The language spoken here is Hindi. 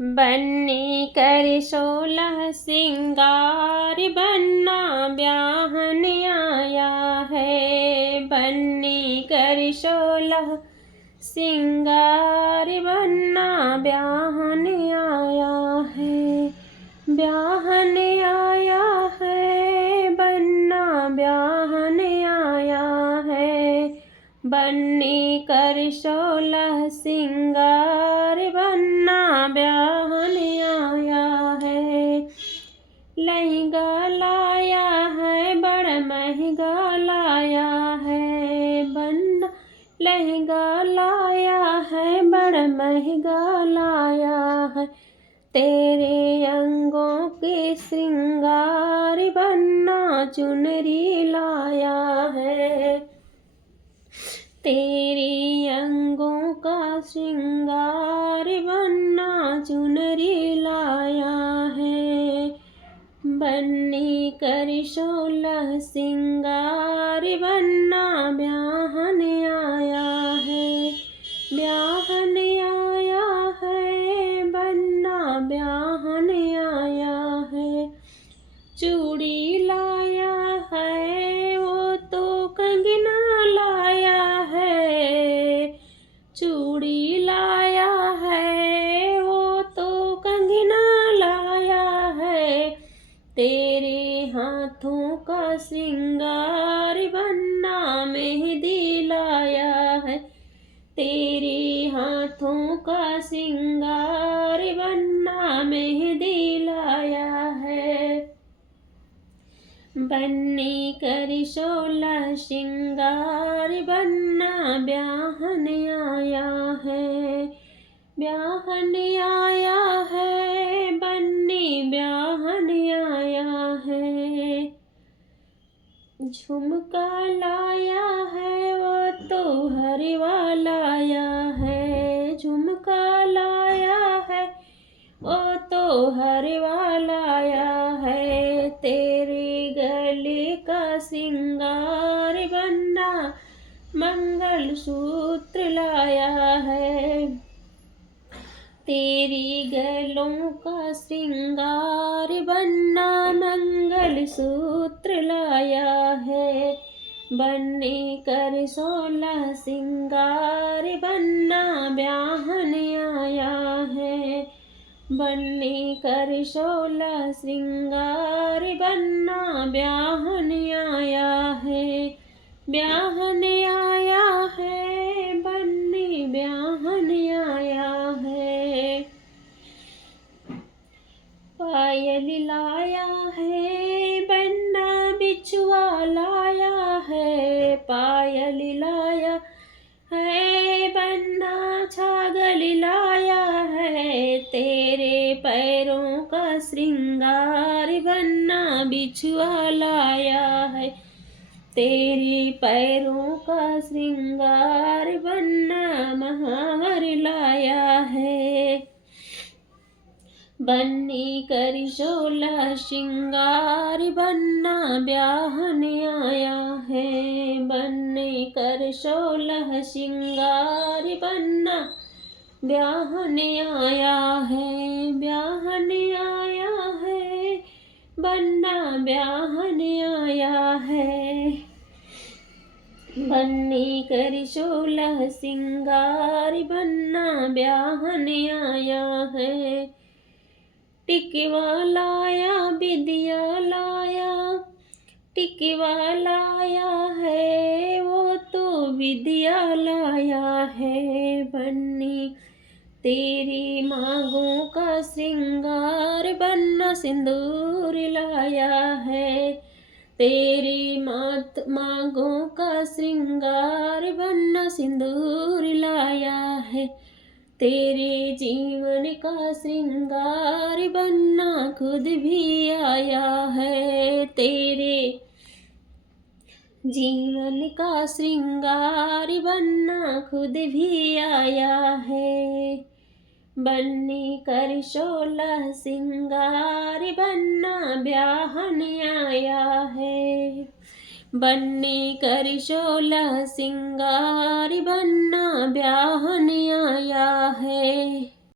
बन्नी कर 16 सिंगार बन्ना ब्याहन आया है। बन्नी कर 16 सिंगार बन्ना ब्याहन आया है। ब्याहन आया है बन्ना ब्याहन आया है। बन्नी कर 16 सिंगार बन्ना ब्याहन आया है। लहंगा लाया है बड़ा महंगा लाया है बन्ना। लहंगा लाया है बड़ा महंगा लाया है। तेरे अंगों के श्रृंगार बन्ना चुनरी लाया है। तेरे अंगों का श्रृंगार बन्ना चुनरी लाया है। बन्नी कर 16 सिंगार बन्ना ब्याहन आया है। ब्याहन आया है बन्ना ब्याहन आया है। चूड़ी लाया है वो तो कंगना लाया है। चूड़ी लाया है वो तो कंगना लाया है। तेरे हाथों का श्रृंगार बन्ना मेहंदी लाया है। तेरे हाथों का श्रृंगार बन्ना मेहंदी लाया है। बन्नी कर 16 श्रृंगार बन्ना ब्याहन आया है। ब्याहन आया है बन्नी ब्याहन आया है। झुमका लाया है वो तो हरवा लाया है। झुमका लाया है वो तो हरवा लाया है। तेरे गले का श्रृंगार बन्ना मंगल सूत्र लाया है। तेरी गलों का श्रृंगार बन्ना मंगल सूत्र लाया है। बन्नी कर 16 सिंगार बन्ना ब्याहन आया है। बन्नी कर 16 श्रृंगार बन्ना ब्याहन आया है। ब्याहन आया है बन्नी ब्याहन आया है। पायल लाया है बन्ना बिछुआ लाया है। पायल लाया है बन्ना छागल लाया है। तेरे पैरों का श्रृंगार बन्ना बिछुआ लाया है। तेरे पैरों का श्रृंगार बन्ना महावर लाया है। बन्नी कर 16 श्रृंगार बन्ना ब्याहन आया है। बन्नी कर 16 श्रृंगार बन्ना ब्याहन आया है। ब्याहन आया है बन्ना ब्याहन आया है। बन्नी कर 16 सिंगार बन्ना ब्याहन आया है। टिकवा लाया बिदिया लाया। टिकवा लाया है वो तो विदिया लाया है। बन्नी तेरी मांगों का श्रृंगार बन्ना सिंदूर लाया है। तेरी मांगों का श्रृंगार बन्ना सिंदूर लाया है। तेरे जीवन का श्रृंगार बन्ना खुद भी आया है। तेरे जीवन का श्रृंगार बन्ना खुद भी आया है। बन्नी कर 16 सिंगार बन्ना ब्याहन आया है। बन्नी कर 16 सिंगार बन्ना ब्याहन आया है।